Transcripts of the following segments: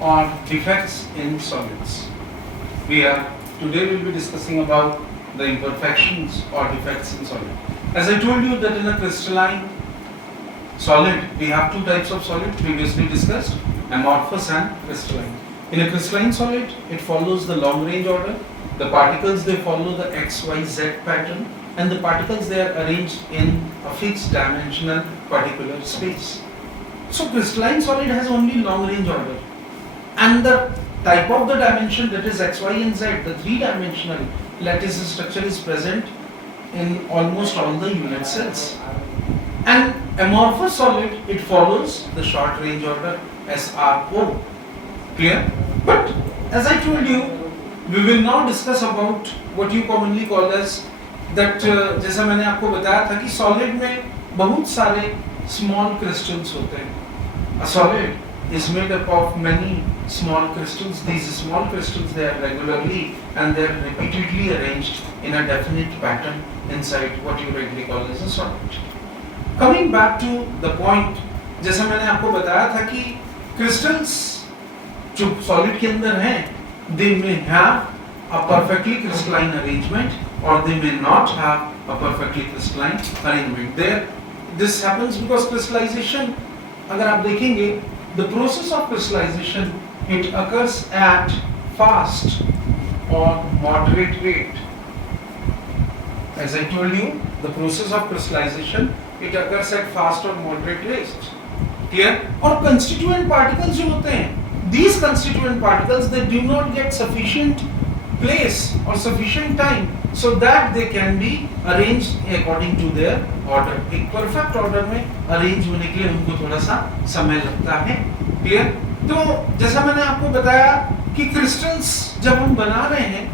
on defects in solids. Today we'll be discussing about the imperfections or defects in solid. As I told you that in a crystalline solid we have two types of solid previously discussed, amorphous and crystalline. In a crystalline solid it follows the long range order. The particles they follow the XYZ pattern, and the particles they are arranged in a fixed dimensional particular space. So crystalline solid has only long range order, and the type of the dimension, that is X, Y and Z, the three-dimensional lattice structure is present in almost all the unit cells. And amorphous solid, it follows the short range order SRO. Clear? But as I told you, we will now discuss about what you commonly call as that, जैसा मैंने आपको बताया था कि solid में बहुत सारे small crystals होते हैं. A solid is made up of many small crystals. These small crystals, they are regularly and they are repeatedly arranged in a definite pattern inside what you regularly call as a solid. Coming back to the point, जैसा मैंने आपको बताया था कि crystals जो solid के अंदर हैं, they may have a perfectly crystalline arrangement or they may not have a perfectly crystalline arrangement. This happens because crystallization, अगर आप देखेंगे, the process of crystallization, it occurs at fast or moderate rate. As I told you, the process of crystallization, it occurs at fast or moderate rate. Clear? और constituent particles जो होते हैं, these constituent particles, they do not get sufficient place or sufficient time so that they can be arranged according to their order. एक perfect order में arrange होने के लिए उनको थोड़ा सा समय लगता है. Clear? तो जैसा मैंने आपको बताया कि crystals जब हम बना रहे हैं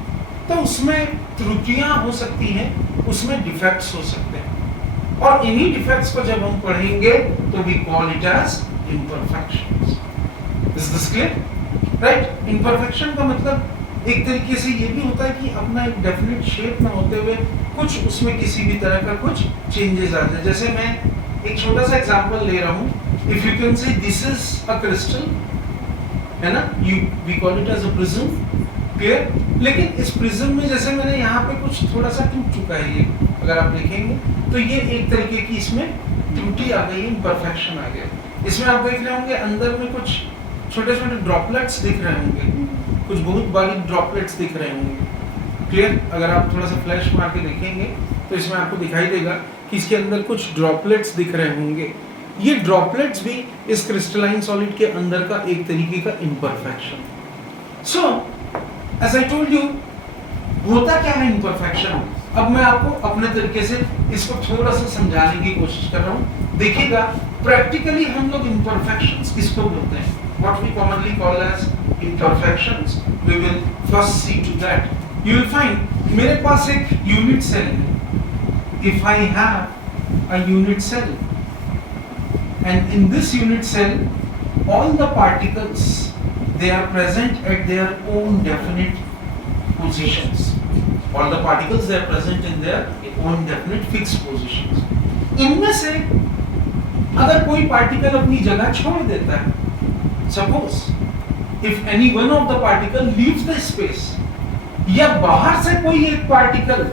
तो उसमें त्रुटियां हो सकती हैं, उसमें defects हो सकते हैं, और इन्हीं defects को जब हम पढ़ेंगे तो we call it as imperfections. Is this clear? Right? Imperfection का मतलब एक तरीके से ये भी होता है कि अपना एक डेफिनेट शेप में होते हुए कुछ उसमें किसी भी तरह का कुछ चेंजेस आते हैं. जैसे मैं एक छोटा सा एग्जांपल ले रहा हूँ. If you can say this is a crystal, है ना, we call it as a prism. Clear? लेकिन इस प्रिज्म में जैसे मैंने यहाँ पे कुछ थोड़ा सा टूट चुका है, ये अगर आप देखेंगे तो ये एक तरीके की इसमें त्रुटि आ गई, इम्परफेक्शन आ गया. इसमें आप देख रहे होंगे अंदर में कुछ छोटे छोटे ड्रॉपलेट्स दिख रहे होंगे, कुछ बहुत बारीक ड्रॉपलेट्स दिख रहे होंगे. क्लियर? अगर आप थोड़ा सा फ्लैश मार के देखेंगे तो इसमें आपको दिखाई देगा कि इसके अंदर कुछ ड्रॉपलेट्स दिख रहे होंगे. ये ड्रॉपलेट्स भी इस क्रिस्टलाइन सॉलिड के अंदर का एक तरीके का imperfection. So as I told you, होता क्या है इम्परफेक्शन? अब मैं आपको अपने तरीके से इसको थोड़ा सा समझाने की कोशिश कर रहा हूँ. देखिएगा, प्रैक्टिकली हम लोग इम्परफेक्शंस किसको बोलते हैं? What we commonly call as imperfections. We will first see to that. You will find मेरे पास एक unit cell है. If I have a unit cell, and in this unit cell, all the particles, they are present at their own definite positions. All the particles, they are present in their own definite fixed positions. इनमें से अगर कोई particle अपनी जगह छोड़ देता है, suppose if any one of the particle leaves the space, या बाहर से कोई एक पार्टिकल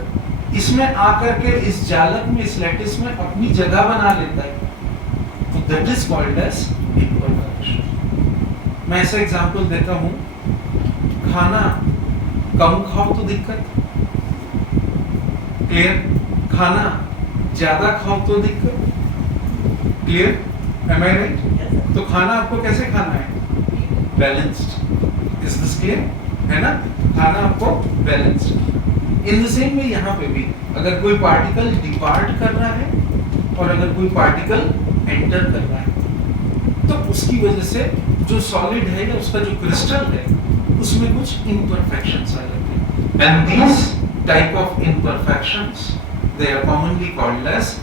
इसमें आकर के इस जालक में, इस लैटिस में अपनी जगह बना लेता है, तो that is called as imperfection. मैं ऐसा एग्जांपल देता हूँ. खाना कम खाओ तो दिक्कत. क्लियर? खाना ज्यादा खाओ तो दिक्कत. क्लियर? Am I right? तो खाना आपको कैसे खाना है? बैलेंस्ड. Is this clear? है ना? खाना आपको balanced. In the same way यहाँ पे भी अगर कोई पार्टिकल डिपार्ट कर रहा है और अगर कोई पार्टिकल एंटर कर रहा है तो उसकी वजह से जो सॉलिड है या उसका जो क्रिस्टल है उसमें कुछ इम्परफेक्शंस आ जाते हैं. And these type of imperfections, they are commonly called as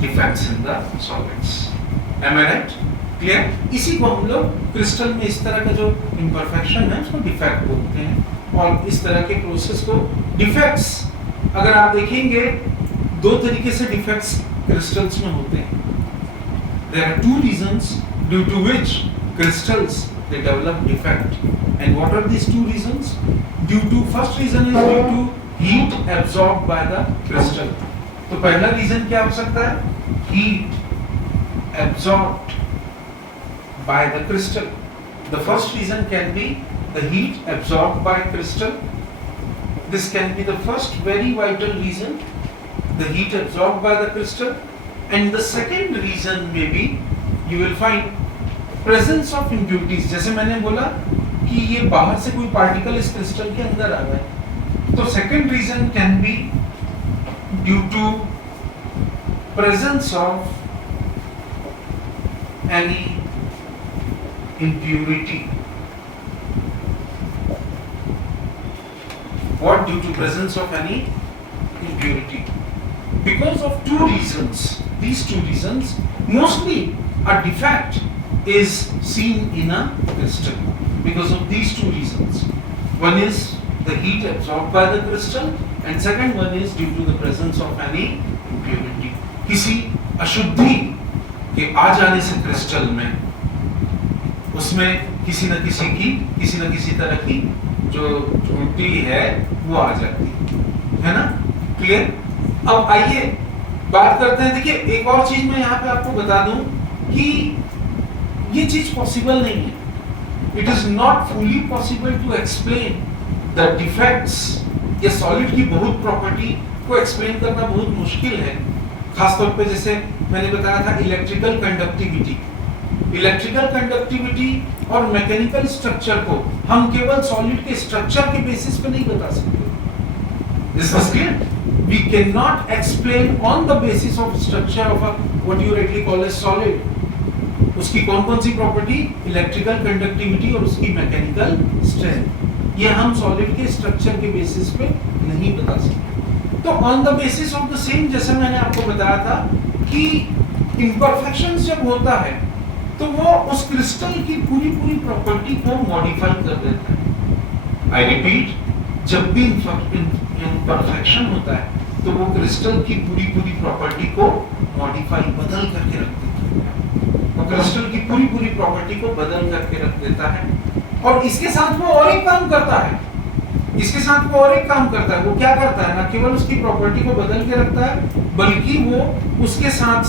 defects in the solids. Am I right? Clear? इसी को हम लोग क्रिस्टल में इस तरह का जो इम्परफेक्शन है उसको डिफेक्ट बोलते हैं. और इस तरह के प्रोसेस को डिफेक्ट्स, अगर आप देखेंगे दो तरीके से डिफेक्ट्स क्रिस्टल्स में होते हैं. There are two reasons due to which crystals they develop defect. And what are these two reasons? First reason is due to heat absorbed by the crystal. तो पहला रीजन क्या हो सकता है? Heat absorbed by the crystal. The first reason can be the heat absorbed by crystal. This can be the first very vital reason, the heat absorbed by the crystal. And the second reason may be, you will find presence of impurities. जैसे मैंने बोला कि ये बाहर से कोई particle इस crystal के अंदर आ गए, तो second reason can be due to presence of any impurity. What? Due to presence of any impurity. Because of two reasons, these two reasons, mostly a defect is seen in a crystal. Because of these two reasons. One is the heat absorbed by the crystal, and second one is due to the presence of any impurity. किसी अशुद्धि के आ जाने से crystal में, उसमें किसी न किसी तरह की जो त्रुटि है वो आ जाती है ना? क्लियर? अब आइए बात करते हैं। देखिए, एक और चीज मैं यहाँ पे आपको बता दूं कि ये चीज पॉसिबल नहीं है। It is not fully possible to explain the defects या सॉलिड की बहुत प्रॉपर्टी को एक्सप्लेन करना बहुत मुश्किल है। खासतौर पे जैसे मैंने बताया था इलेक्ट्रिकल कंडक्टिविटी और मैकेनिकल स्ट्रक्चर को हम केवल सॉलिड के स्ट्रक्चर के बेसिस पे नहीं बता सकते। Is this clear? We cannot explain on the basis of structure of a what you rightly call as solid. उसकी कौन सी प्रॉपर्टी? इलेक्ट्रिकल कंडक्टिविटी और उसकी मैकेनिकल स्ट्रेंथ। ये हम सॉलिड के स्ट्रक्चर के बेसिस पे नहीं बता सकते। तो on the basis of the same, जैसे मैंने आपको बताया था कि इम्परफेक्शन जब होता है तो वो उस क्रिस्टल की पूरी प्रॉपर्टी को मॉडिफाई कर देता है। आई रिपीट, जब भी इम्परफेक्शन होता है तो वो क्रिस्टल की पूरी प्रॉपर्टी को मॉडिफाई बदल करके रख देता है। वो क्रिस्टल की पूरी प्रॉपर्टी को बदल करके रख देता है। और इसके साथ वो और एक काम करता है। वो क्या करता है? ना केवल उसकी प्रॉपर्टी को बदल के रखता है, बल्कि वो उसके साथ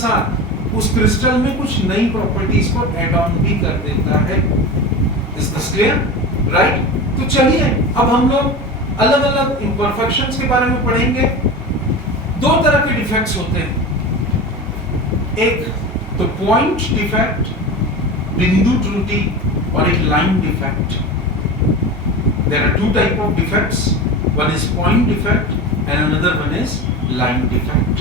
उस क्रिस्टल में कुछ नई प्रॉपर्टीज को ऐड ऑन भी कर देता है। Is this clear? राइट? तो चलिए अब हम लोग अलग अलग इम्परफेक्शंस के बारे में पढ़ेंगे। दो तरह के डिफेक्ट्स होते हैं, एक तो पॉइंट डिफेक्ट, बिंदु त्रुटि, और एक line defect. There are two type of defects. One is point defect and another one is line defect.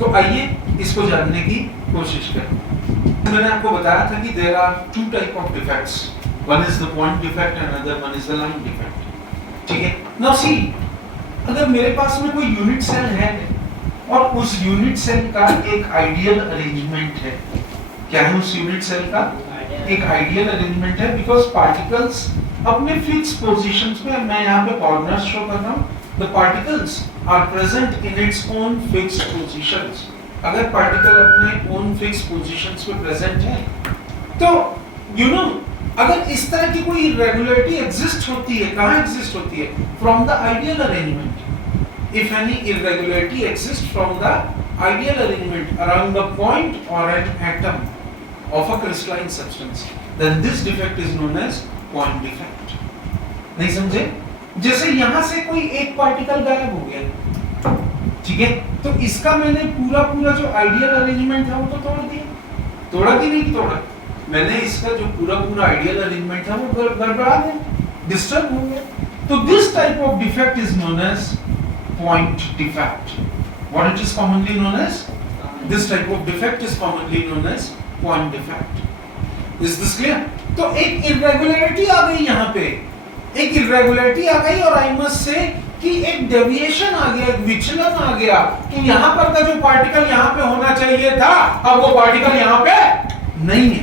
तो आइए इसको जानने की कोशिश करें। मैंने आपको बताया था कि there are two type of defects. One is the point defect and another one is the line defect. ठीक है? Now see, अगर मेरे पास में कोई यूनिट सेल है और उस यूनिट सेल का एक आइडियल अरेंजमेंट है। क्या है उस यूनिट सेल का? एक आइडियल अरेंजमेंट है, बिकॉज पार्टिकल्स अपने फिक्स पोजीशंस में, मैं यहाँ पे कॉर्नर्स शो कर रहा हूँ, the particles are present in its own fixed positions. अगर पार्टिकल अपने ओन फिक्स पोजीशंस पे प्रेजेंट है तो यू नो, अगर इस तरह की कोई इरेगुलरिटी एग्जिस्ट होती है, कहाँ एग्जिस्ट होती है? From the ideal arrangement. If any irregularity exist from the ideal arrangement around the point और an atom of a crystalline substance, then this defect is known as point defect. नहीं समझे? जैसे यहाँ से कोई एक पार्टिकल गायब हो गया, ठीक है, तो इसका मैंने पूरा जो आइडियल अरेंजमेंट था वो तो तोड़ दिया। तोड़ा कि नहीं तोड़ा? मैंने इसका जो पूरा आइडियल अरेंजमेंट था वो गड़बड़ा गया, डिस्टर्ब हो गया। तो this type of defect is known as point defect. What it is commonly known as? This type of defect is commonly known as point defect. Is this clear? तो एक irregularity आ गई यहाँ पे, एक irregularity आ गई, और I must say कि एक डेविएशन आ गया, एक विचलन आ गया, कि यहाँ पर का जो पार्टिकल यहाँ पे होना चाहिए था, अब वो पार्टिकल यहाँ पे नहीं है।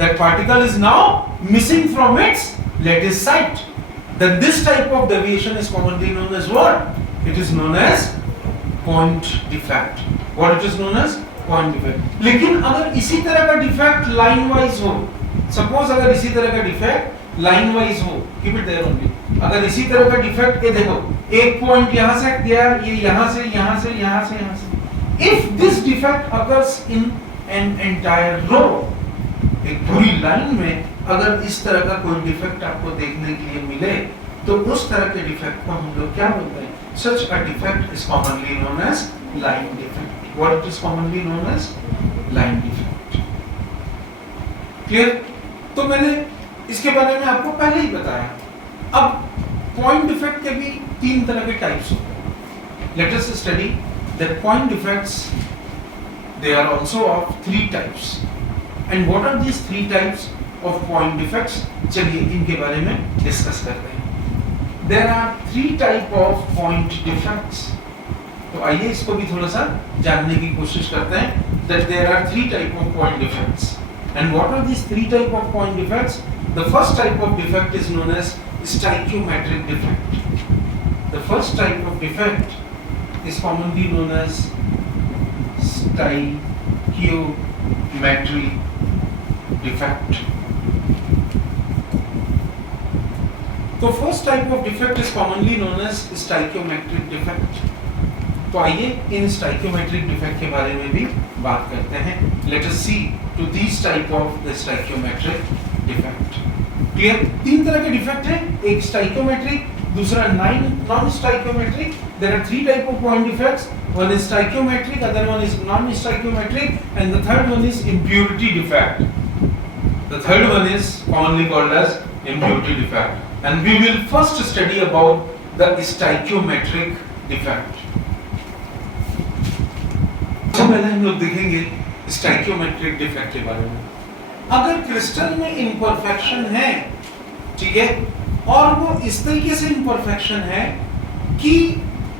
That particle is now missing from its lattice site. Then this type of deviation is commonly known as what? It is known as point defect. What it is known as? point defect. लेकिन अगर इसी तरह का defect line wise हो, suppose अगर इसी तरह का डिफेक्ट लाइन वाइज हो, कीप इट देयर ओनली, अगर इसी तरह का डिफेक्ट, ये देखो एक पॉइंट यहां से गया, ये यहां से यहां से यहां से यहां से, if this defect occurs in an entire row, एक पूरी लाइन में अगर इस तरह का कोई डिफेक्ट आपको देखने के लिए मिले, तो उस तरह के डिफेक्ट को हम लोग क्या बोलते हैं? Such a defect is commonly known as line defect. What it is commonly known as? Line defect. Clear? तो मैंने इसके बारे में आपको पहले ही बताया। अब point defect के भी 3 तरह के types होते हैं। Let us study that point defects. They are also of 3 types. And what are these 3 types of point defects? चलिए इनके बारे में डिस्कस करते हैं। There are 3 type of point defects. तो आइए इसको भी थोड़ा सा जानने की कोशिश करते हैं that there are 3 type of point defects. And what are these 3 type of point defects? The first type of defect is known as stoichiometric defect. The first type of defect is commonly known as stoichiometric defect. तो first type of defect is commonly known as stoichiometric defect. तो आइए इन stoichiometric defect के बारे में भी बात करते हैं। Let us see to this type of the stoichiometric defect. Clear? 3 तरह के डिफेक्ट हैं, एक स्टाइकियोमेट्रिक, दूसरा non stoichiometric. There are 3 type of point defects, one is stoichiometric, other one is non stoichiometric, and the third one is impurity defect. The third one is commonly called as impurity defect. And we will first study about the stoichiometric defect. सबसे पहले हम लोग देखेंगे stoichiometric defect के बारे में। अगर crystal में imperfection है, ठीक है, और वो इस तरीके से imperfection है कि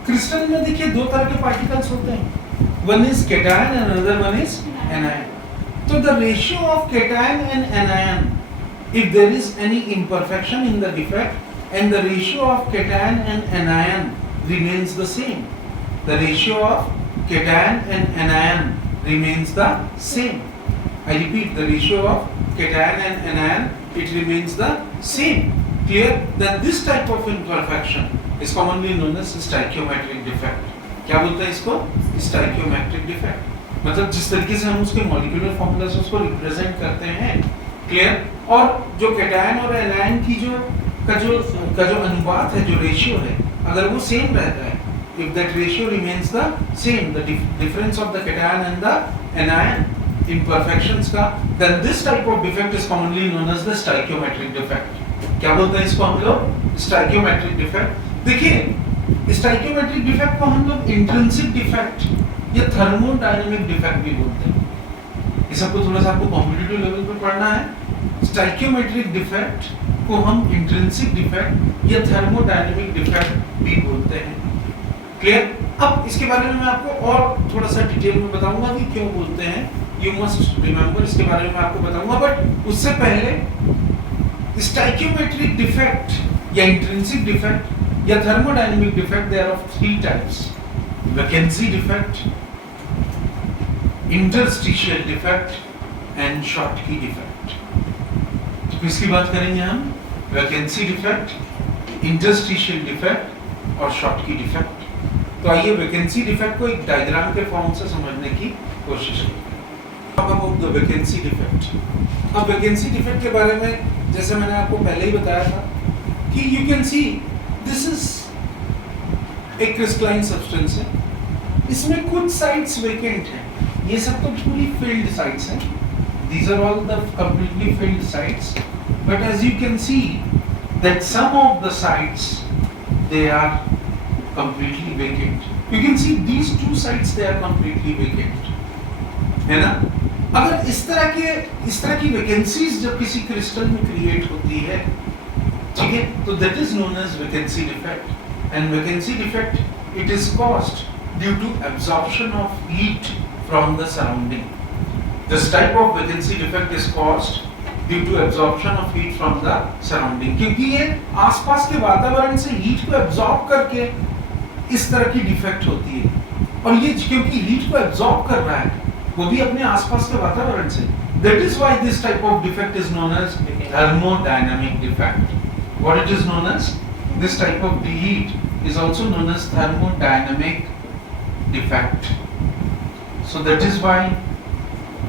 क्रिस्टल में देखिए 2 तरह के पार्टिकल्स होते हैं, one is cation and another one is anion. तो the ratio of cation and anion, if there is any imperfection in the defect and the ratio of cation and anion remains the same, the ratio of cation and anion remains the same. I repeat, the ratio of cation and anion, it remains the same. Clear? Then this type of imperfection is commonly known as stoichiometric defect. क्या बोलते हैं इसको? stoichiometric defect. मतलब जिस तरीके से हम उसके मॉलिक्यूलर फॉर्मूला से उसको रिप्रेजेंट करते हैं, क्लियर? और जो कैटायन और एनायन की जो अनुपात है, जो रेशियो है, अगर वो सेम रहता है, if that ratio remains the same, the difference of the cation and the anion imperfections का, then this type of defect is commonly known as the stoichiometric defect. क्या बोलते हैं इसको हम लोग? stoichiometric defect. देखिए stoichiometric defect को हम लोग intrinsic defect या thermodynamic defect भी बोलते हैं। ये सबको थोड़ा सा आपको कॉम्पिटिटिव लेवल पे पढ़ना है। स्टाइकियोमेट्रिक डिफेक्ट को हम इंट्रिंसिक डिफेक्ट या थर्मोडायनेमिक डिफेक्ट भी बोलते हैं। क्लियर? अब इसके बारे में मैं आपको और थोड़ा सा डिटेल में बताऊंगा कि क्यों बोलते हैं, यू मस्ट रिमेंबर, इसके बारे में मैं आपको बताऊंगा। बट उससे पहले स्टाइकियोमेट्रिक डिफेक्ट या इंट्रिंसिक डिफेक्ट या thermodynamic defect, they are of 3 types: vacancy defect, interstitial defect and Schottky defect. तो किसकी बात करेंगे हम? वैकेंसी डिफेक्ट, इंटरस्टिशियल डिफेक्ट और शॉर्टकी डिफेक्ट। तो आइए वैकेंसी डिफेक्ट को एक डायग्राम के फॉर्म से समझने की कोशिश करते हैं। अब अबाउट द वैकेंसी डिफेक्ट। अब वैकेंसी डिफेक्ट के बारे में जैसे मैंने आपको पहले ही बताया था कि you can see this is एक क्रिस्टलाइन सब्सटेंस है, इसमें कुछ साइट्स वेकेंट हैं, ये सब तो पूरी filled sites हैं. These are all the completely filled sites. But as you can see that some of the sites they are completely vacant. You can see these two sites they are completely vacant. है ना? अगर इस तरह की vacancies जब किसी crystal में create होती है, ठीक है, तो that is known as vacancy defect. And vacancy defect it is caused due to absorption of heat from the surrounding. This type of vacancy defect is caused due to absorption of heat from the surrounding. क्योंकि ये आसपास के वातावरण से heat को absorb करके इस तरह की डिफेक्ट होती है, और ये क्योंकि हीट को एब्जॉर्ब कर रहा है वो भी अपने आसपास के वातावरण से, That is why this type of defect is known as thermodynamic defect. What it is known as? This type of deheat is also known as thermodynamic defect. So that is why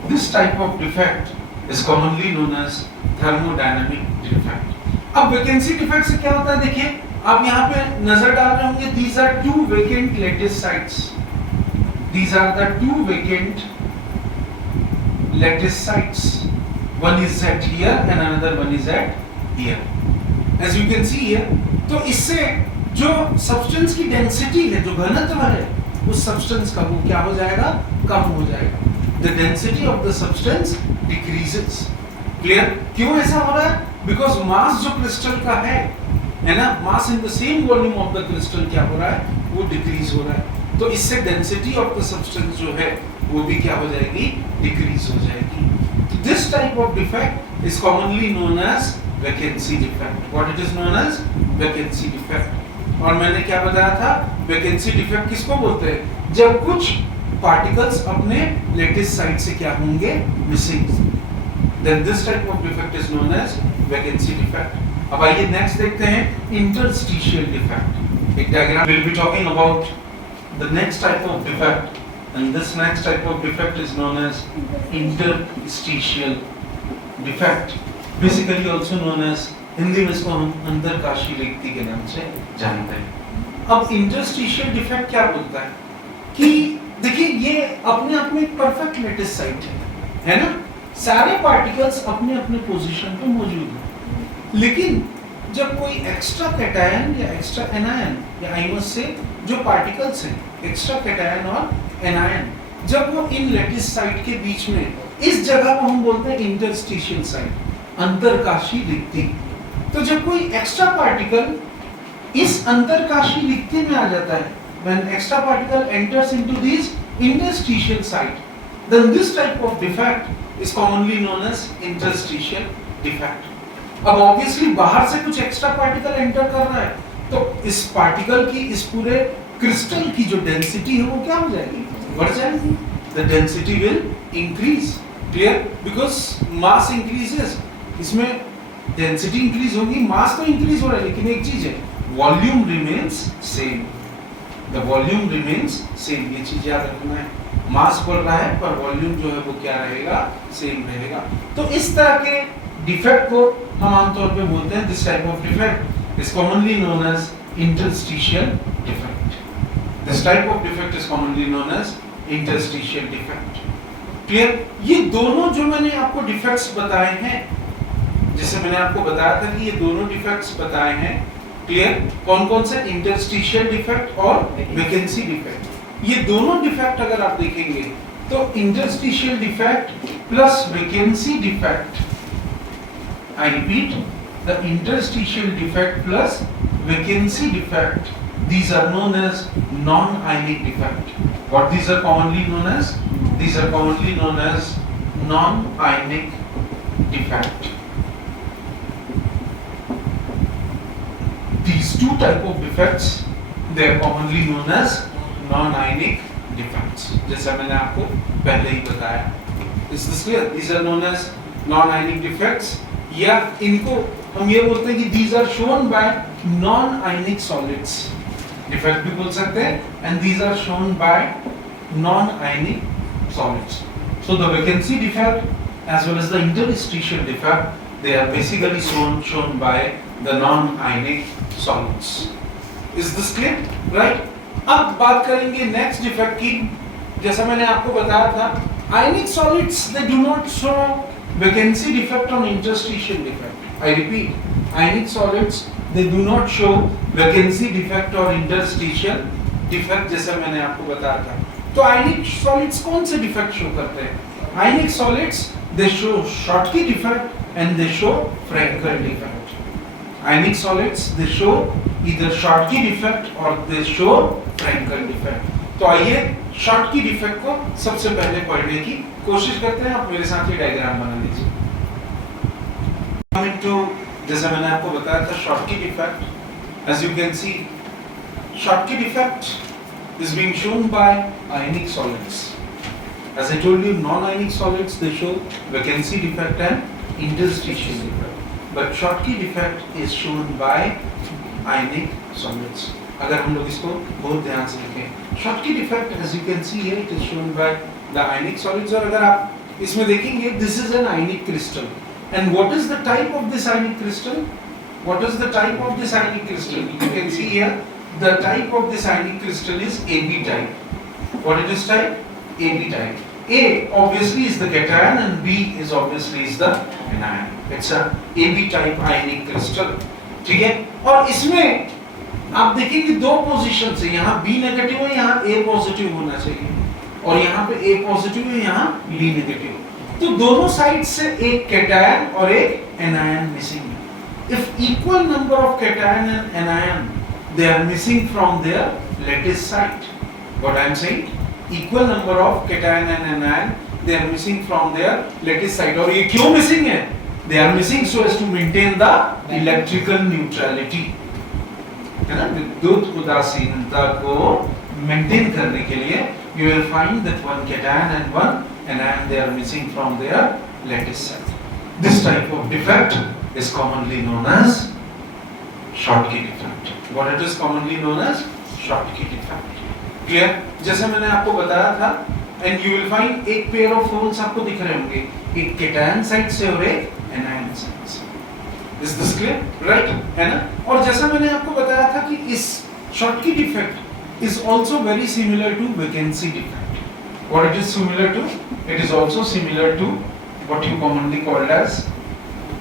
this type of defect is commonly known as thermodynamic defect. अब vacancy defect से क्या होता है? देखिए आप यहाँ पे नजर डाल रहे होंगे, these are two vacant lattice sites. These are the two vacant lattice sites. One is at here and another one is at here. As you can see here, तो इससे जो substance की density है, जो घनत्व है, उस substance का वो क्या हो जाएगा? कम हो जाएगा. The density of the substance decreases. Clear? क्यों ऐसा हो रहा है? Because mass जो crystal का है ना, mass in the same volume of the crystal क्या हो रहा है? वो decrease हो रहा है. तो इससे density of the substance जो है वो भी क्या हो जाएगी? Decrease हो जाएगी. This type of defect is commonly known as vacancy defect. What it is known as? Vacancy defect. और मैंने क्या बताया था? Vacancy defect किसको बोलते हैं? जब कुछ particles अपने lattice site से क्या होंगे? Missing. Then this type of defect is known as vacancy defect. अब आइए next देखते हैं interstitial defect. एक diagram will be talking about the next type of defect, and this next type of defect is known as interstitial defect, basically also known as, Hindi में इसको हम अंतरकाशी रिक्ति के नाम से जानते हैं. अब interstitial defect क्या बोलता है कि देखिए ये अपने आप में एक परफेक्ट लेटिस साइट है ना, सारे पार्टिकल्स अपने अपने पोजीशन पे मौजूद हैं, लेकिन जब कोई एक्स्ट्रा कैटायन या एक्स्ट्रा एनायन या आइमस से जो पार्टिकल्स हैं, एक्स्ट्रा कैटायन और एनायन, जब वो इन लेटिस साइट के बीच में, इस जगह को हम बोलते हैं इंटरस्टिशियल साइट, अंतरकाशी रिक्ति. तो जब कोई एक्स्ट्रा पार्टिकल इस अंतरकाशी रिक्ति में आ जाता है, when extra particle enters into these interstitial site, then this type of defect is commonly known as interstitial defect. अब obviously बाहर से कुछ एक्स्ट्रा पार्टिकल एंटर कर रहा है, तो इस पार्टिकल की, इस पूरे क्रिस्टल की जो डेंसिटी है वो क्या हो जाएगी? बढ़ जाएगी. The density will increase. Clear? Because mass increases. इसमें डेंसिटी इंक्रीज होगी, मास तो इंक्रीज हो रहा है, लेकिन एक चीज है, volume remains same. The volume remains same. ये चीज याद रखना है. मास बढ़ रहा है पर वॉल्यूम जो है वो क्या रहेगा? सेम रहेगा. तो इस तरह के डिफेक्ट को हम आमतौर पे बोलते हैं, this type of defect is commonly known as interstitial defect. This type of defect is commonly known as interstitial defect. Clear? ये दोनों जो मैंने आपको डिफेक्ट्स बताए हैं, जैसे मैंने आपको बताया था कि ये दोनों डिफेक्ट्स बताए हैं, क्लियर? कौन कौन से? इंटरस्टिशियल डिफेक्ट और वैकेंसी डिफेक्ट. ये दोनों डिफेक्ट अगर आप देखेंगे तो interstitial defect plus vacancy defect, I repeat, the interstitial defect plus vacancy defect, these are known as non-ionic defect. What these are commonly known as? These are commonly known as non-ionic defect. These two type of defects, they are commonly known as non-ionic defects. जैसा मैंने आपको पहले ही बताया. Is this clear? These are known as non-ionic defects. या इनको हम ये बोलते हैं कि these are shown by non-ionic solids. Defect भी बोल सकते हैं, and these are shown by non-ionic solids. So the vacancy defect as well as the interstitial defect, they are basically shown by the non-ionic solids. Is this clear? Right? अब बात करेंगे next defect की. जैसा मैंने आपको बताया था, ionic solids they do not show vacancy defect or interstitial defect. I repeat, ionic solids they do not show vacancy defect or interstitial defect, जैसा मैंने आपको बताया था. तो ionic solids कौन से defect show करते हैं? Ionic solids they show Schottky defect and they show Frankel defect. Ionic solids they show either Schottky defect or they show Frankel defect. तो आइए Schottky defect को सबसे पहले पढ़ने की कोशिश करते हैं. आप मेरे साथ ये डायग्राम बना लीजिए. Coming to, जैसा मैंने आपको बताया था, Schottky defect. As you can see, Schottky defect is being shown by ionic solids. As I told you, non-ionic solids they show vacancy defect and interstitial defect, but Schottky defect is shown by ionic solids. अगर हम लोग इसको बहुत ध्यान से देखें, Schottky defect as you can see here it is shown by the ionic solids. और अगर आप इसमें देखेंगे, this is an ionic crystal. And what is the type of this ionic crystal? What is the type of this ionic crystal? You can see here, the type of this ionic crystal is AB type. What it is type? AB type. A obviously is the cation and B is obviously is the anion. It's a AB type ionic crystal. ठीक है? और इसमें आप देखेंगे दो position है, यहाँ B negative है, यहाँ A पॉजिटिव होना चाहिए, और यहाँ पे A पॉजिटिव है, यहाँ B नेगेटिव. तो दोनों साइड से एक cation और एक anion मिसिंग है. If equal number of cation and anion they are missing from their lattice site. What I am saying? Equal number of cation and anion they are missing from their lattice site. और ये क्यों missing है? They are missing so as to maintain the electrical neutrality. है ना? विद्युत उदासीनता को maintain करने के लिए you will find that one cation and one anion they are missing from their lattice site. This type of defect is commonly known as Schottky defect. What it is commonly known as Schottky defect. Clear? जैसे मैंने आपको बताया था, and you will find एक pair of holes आपको दिख रहे होंगे, एक cation side से और एक anion side से. Is this clear? Right? है ना? और जैसा मैंने आपको बताया था कि इस Schottky defect is also very similar to vacancy defect. What it is similar to? It is also similar to what you commonly called as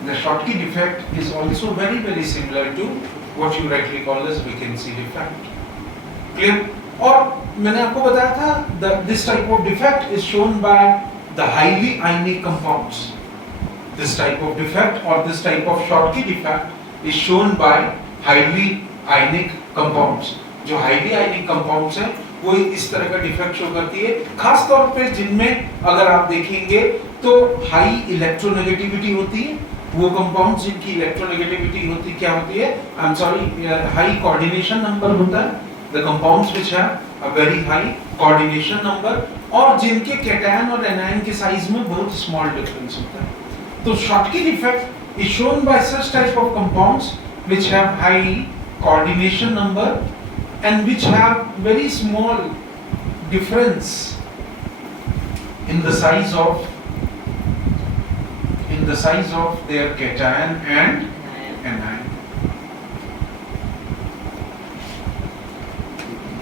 the Schottky defect is also very similar to what you rightly call as vacancy defect. Clear? और मैंने आपको बताया था this type of defect is shown by the highly ionic compounds. This type of defect or this type of Schottky defect is shown by highly ionic compounds. जो highly ionic compounds हैं वो इस तरह का डिफेक्ट शो करती है, खास तौर पे जिनमें अगर आप देखेंगे तो हाई इलेक्ट्रोनेगेटिविटी होती है. वो कंपाउंड्स जिनकी इलेक्ट्रोनेगेटिविटी होती क्या होती है? I am sorry, high coordination number होता है. The compounds which have a very high coordination number और जिनके cation और anion के साइज में बहुत small difference होता है. तो Schottky defect is shown by such type of compounds which have high coordination number and which have very small difference in the size of their cation and anion.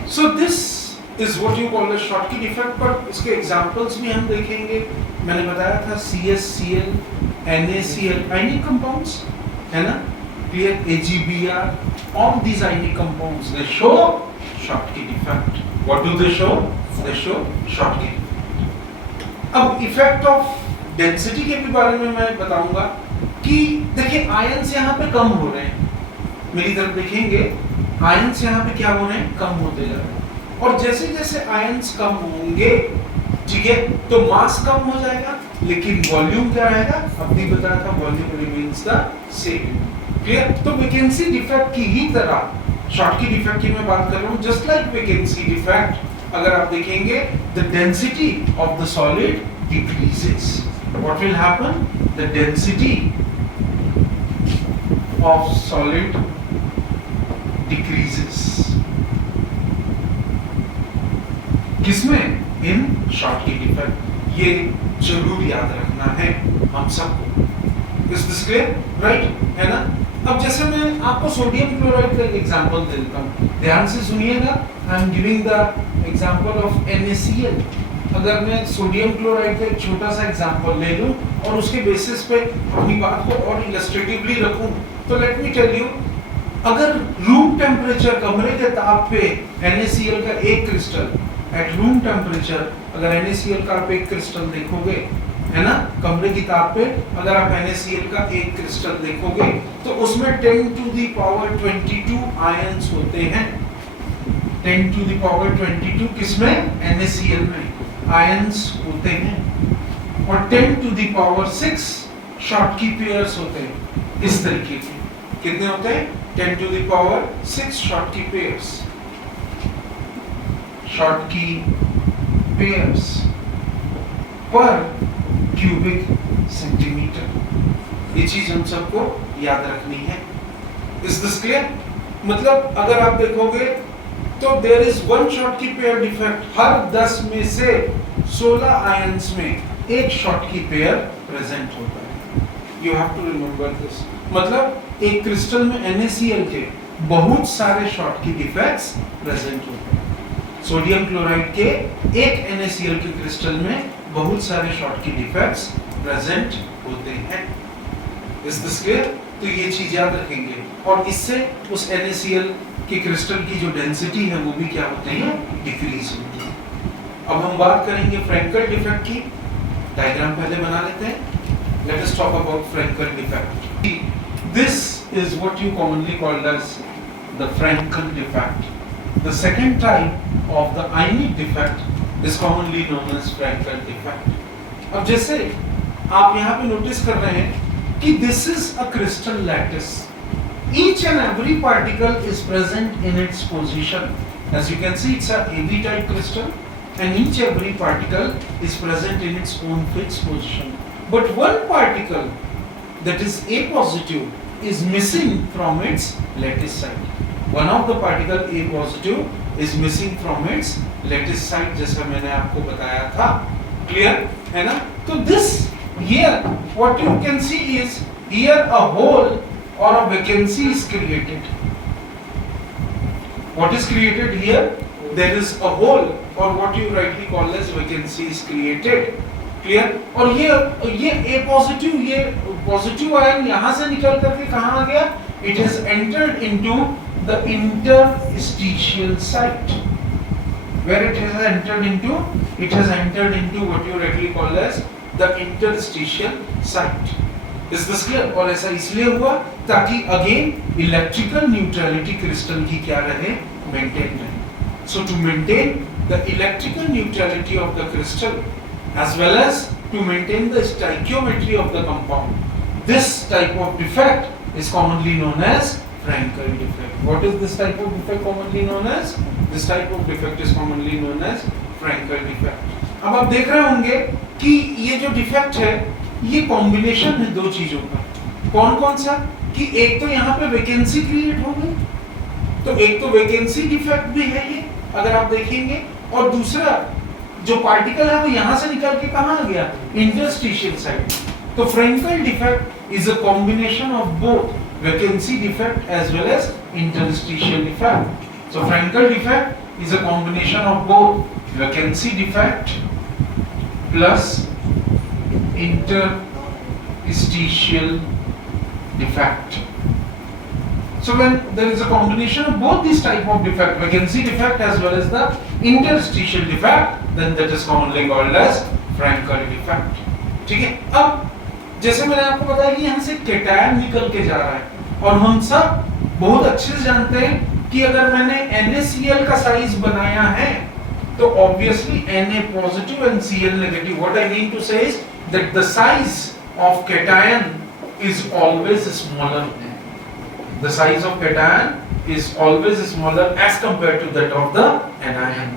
So this is what you call a Schottky defect. पर इसके examples भी हम देखेंगे. मैंने बताया था CSCl, NaCl, ionic compounds, है ना? Clear? AgBr, all these ionic compounds they show Schottky defect. What do they show? They show Schottky defect. अब effect of density के भी बारे में मैं बताऊंगा कि देखिए ions यहाँ पे कम हो रहे हैं. मेरी तरफ देखेंगे आयंस यहाँ पे क्या हो रहे हैं? कम होते जा रहे हैं. और जैसे जैसे आयंस कम होंगे, ठीक है, तो मास कम हो जाएगा, लेकिन वॉल्यूम क्या रहेगा? अभी बताया था volume remains the same. Clear? तो वैकेंसी डिफेक्ट की ही तरह Schottky डिफेक्ट की मैं बात कर रहा हूँ. जस्ट लाइक वैकेंसी डिफेक्ट अगर आप देखेंगे the density of the solid decreases. What will happen? The density of solid decreases. किसमें? In Schottky defect. ये जरूर याद रखना है हम सबको. Is this clear? Right? है ना? अब जैसे मैं आपको सोडियम क्लोराइड का एक एग्जांपल दे देता हूँ. ध्यान से सुनिएगा. I am giving the example of NaCl. अगर मैं सोडियम क्लोराइड का एक छोटा सा एग्जांपल ले लूँ और उसके बेसिस पे अपनी बात को और इलस्ट्रेटिवली रखूँ, तो लेट मी टेल यू, अगर रूम टेम्परेचर कमरे के ताप पे NaCl का एक क्रिस्टल एट रूम टेम्परेचर, अगर NaCl का आप एक क्रिस्टल देखोगे, है ना, कमरे की ताप पे अगर आप NaCl का एक क्रिस्टल देखोगे तो उसमें 10 to the power 22 आयंस होते हैं. 10 to the power 22 किसमें? NaCl में आयंस होते हैं. और 10 to the power 6 Schottky pairs होते हैं. इस तरीके के कितने होते हैं? 10 to the power 6 Schottky pairs. पर क्यूबिक सेंटीमीटर। ये चीज हम सबको याद रखनी है। Is this clear? मतलब अगर आप देखोगे तो there is one Schottky pair defect, हर 10 में से 16 आयंस में एक शॉर्टकी पेयर प्रेजेंट होता है। You have to remember this. मतलब एक क्रिस्टल में NaCl के बहुत सारे शॉर्टकी डिफेक्ट्स प्रेजेंट होते हैं। सोडियम क्लोराइड के एक NaCl के क्रिस्टल में बहुत सारे शॉर्टकी डिफेक्ट्स प्रेजेंट होते हैं। Is this clear? तो ये चीज याद रखेंगे और इससे उस NaCl के क्रिस्टल की जो डेंसिटी है वो भी क्या होती है, डिक्रीज होती है। अब हम बात करेंगे फ्रैंकल डिफेक्ट की। डायग्राम पहले बना लेते हैं। Let us talk about Frenkel defect. This is what you commonly called as the Frenkel defect. The second type of the ionic defect is commonly known as Frenkel defect. अब जैसे आप यहाँ पे नोटिस कर रहे हैं कि this is a crystal lattice. Each and every particle is present in its position. As you can see, it's a AB type crystal, and each every particle is present in its own fixed position. But one particle that is A positive is missing from its lattice side. One of the particle A positive is missing from its lattice side, जैसा मैंने आपको बताया था। Clear है ना? तो this here what you can see is here a hole or a vacancy is created. What is created here? There is a hole or what you rightly call as vacancy is created. Clear? और ये A positive, ये positive ion यहाँ से निकल करके कहाँ आ गया? It has entered into the interstitial site. Where it has entered into? It has entered into what you rightly call as the interstitial site. Is this clear? और ऐसा इसलिए हुआ ताकि अगेन इलेक्ट्रिकल न्यूट्रलिटी क्रिस्टल की क्या रहे, maintain रहे। So to maintain the electrical neutrality of the crystal as well as to maintain the stoichiometry of the compound, this type of defect is commonly known as Frankel defect. What is this type of defect commonly known as? This type of defect is commonly known as Frankel defect. अब आप देख रहे होंगे कि ये जो defect है ये कॉम्बिनेशन है दो चीजों का। कौन कौन सा? कि एक तो यहाँ पे वैकेंसी क्रिएट हो गई, तो एक तो वैकेंसी डिफेक्ट भी है ये अगर आप देखेंगे, और दूसरा जो पार्टिकल है वो यहाँ से निकल के कहाँ आ गया, इंटरस्टिशियल साइड। तो Frenkel defect is a combination of both vacancy defect as well as interstitial defect. So Frenkel defect is a combination of both vacancy defect plus interstitial defect. So when there is a combination of both these type of defect, vacancy defect as well as the interstitial defect, then that is commonly called as Frankel defect. ठीक है? अब जैसे मैंने आपको बताया कि यहाँ से केटायन निकल के जा रहा है, और हम सब बहुत अच्छे से जानते हैं कि अगर मैंने NaCl का साइज बनाया है तो obviously Na positive and Cl negative. What I mean to say is that the size of cation is always smaller. The size of cation is always smaller as compared to that of the anion.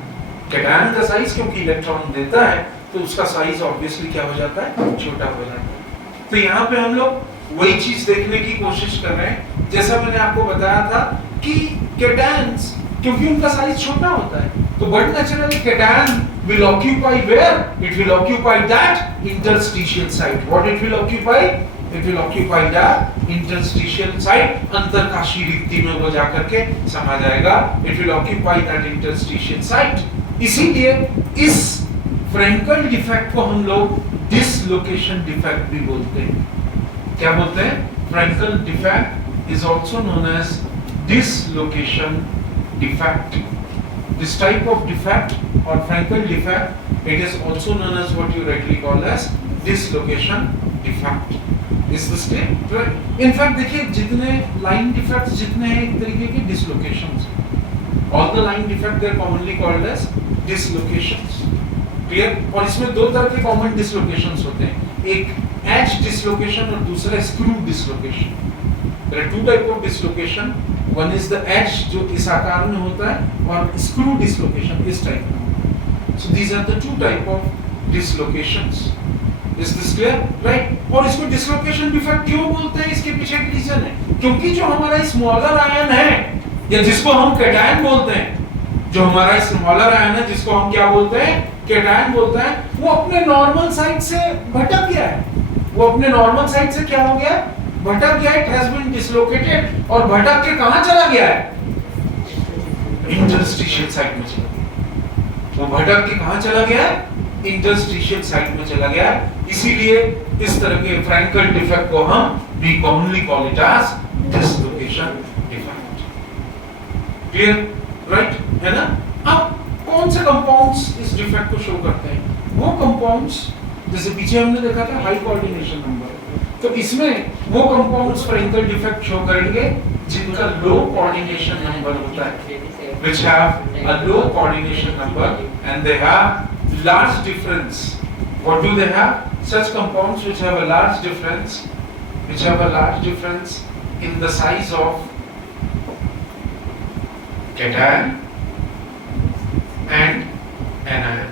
Cation का size क्योंकि electron देता है तो उसका size obviously क्या हो जाता है, छोटा हो जाता है। तो यहाँ पे हम लोग वही चीज देखने की कोशिश कर रहे हैं जैसा मैंने आपको बताया था कि केटायंस क्योंकि उनका साइज छोटा होता है तो but naturally cation will occupy where? It will occupy that interstitial site. What it will occupy? It will occupy that interstitial site. अंतरकाशी रिक्ति में वो जाकर के समा जाएगा. It will occupy that interstitial site. इसीलिए इस फ्रैंकल डिफेक्ट को हम लोग डिसलोकेशन डिफेक्ट भी बोलते हैं. क्या बोलते हैं? Frenkel defect is also known as dislocation defect. This type of defect or Frankel defect, it is also known as what you rightly call as dislocation defect. Is this clear? Right? In fact, देखिए जितने line defects जितने हैं एक तरीके के dislocations. All the line defects they are commonly called as dislocations. Clear? और इसमें दो तरह के common dislocations होते हैं. एक edge dislocation और दूसरा screw dislocation. There are two type of dislocation. One is the edge जो इस आकार में होता है और screw dislocation इस टाइप में. So these are the two type of dislocations. Is this clear? Right? और इसको dislocation defect क्यों बोलते हैं? इसके पीछे एक रीजन है, क्योंकि जो हमारा स्मॉलर आयन है या जिसको हम कैटायन बोलते हैं, जो हमारा स्मॉलर आयन है जिसको हम क्या बोलते हैं, कैटायन बोलते हैं, वो अपने नॉर्मल साइड से भटक गया है। वो अपने नॉर्मल साइड से क्या हो गया? भटक गया है, it has been dislocated, और भटक के कहां चला गया है? इंटरस्टिशियल साइड में चला गया। वो भटक के कहां चला गया है? इंटरस्टिशियल साइड में चला गया। इसीलिए इस तरह के फ्रैंकल डिफेक्ट को हम we commonly call it as dislocation defect. Clear? Right है ना? अब कौन से कंपाउंड्स इस डिफेक्ट को शो करते हैं? वो कंपाउंड्स जैसे पीछे हमने देखा था हाई कोऑर्डिनेशन नंबर, तो इसमें वो कंपाउंड्स फ्रैंकल डिफेक्ट शो करेंगे जिनका लो कोऑर्डिनेशन नंबर होता है, which have a low coordination number and they have large difference. What do they have? Such compounds which have a large difference, in the size of cation and anion.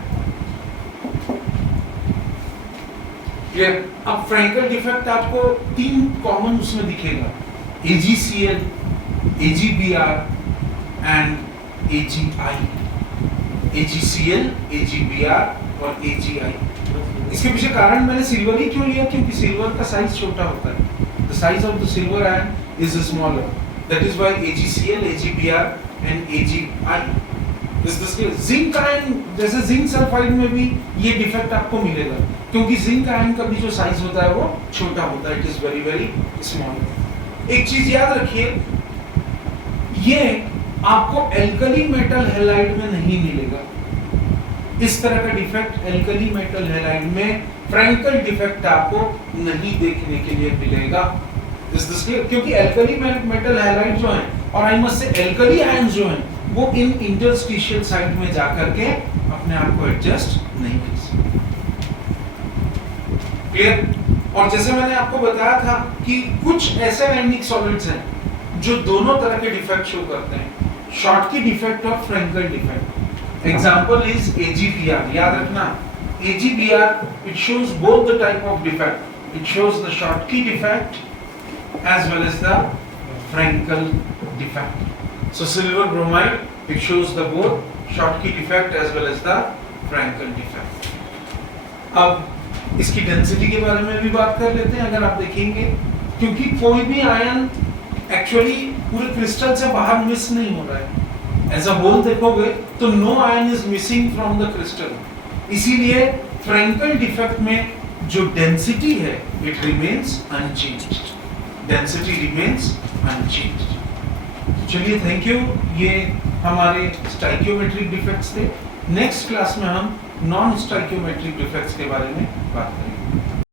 Clear? अब Frenkel defect आपको तीन common उसमें दिखेगा, AgCl, AgBr and AgI, AgCl, AgBr और AgI। इसके पीछे कारण मैंने सिल्वर ही क्यों लिया? क्योंकि सिल्वर का साइज छोटा होता है। The size of the silver ion is smaller. That is why AgCl, AgBr and AgI. Is this clear? Zinc ion जैसे जिंक सल्फाइड में भी ये डिफेक्ट आपको मिलेगा, क्योंकि जिंक आयन का भी जो साइज होता है वो छोटा होता है, it is very very small. एक चीज याद रखिए, ये आपको एल्कली मेटल हैलाइड में नहीं मिलेगा। इस तरह का डिफेक्ट एल्कली मेटल हैलाइड में फ्रैंकल डिफेक्ट आपको नहीं देखने के लिए मिलेगा। इस दिस क्लियर? क्योंकि एल्कली मेटल हैलाइड जो है और I must say alkali ion जो है वो इन इंटरस्टिशियल साइड में जाकर के अपने आप को एडजस्ट नहीं कर सकते। क्लियर? और जैसे मैंने आपको बताया था कि कुछ ऐसे आयनिक सॉलिड्स हैं जो दोनों तरह के डिफेक्ट शो करते हैं, शॉर्टकी डिफेक्ट और Frenkel defect. Example is AgBr। याद रखना, AgBr it shows both the type of defect. It shows the Schottky defect as well as the Frankel defect. So silver bromide it shows the both Schottky defect as well as the Frankel defect. अब इसकी density के बारे में भी बात कर लेते हैं। अगर आप देखेंगे, क्योंकि कोई भी आयन एक्चुअली पूरे क्रिस्टल से बाहर मिस नहीं हो रहा है, एज अ होल देखोगे तो no ion is missing from the crystal. इसीलिए फ्रैंकल डिफेक्ट में जो डेंसिटी है it remains unchanged, density remains unchanged. चलिए, थैंक यू। ये हमारे स्टाइकियोमेट्रिक डिफेक्ट्स थे। नेक्स्ट क्लास में हम नॉन स्टाइकियोमेट्रिक डिफेक्ट्स के बारे में बात करेंगे।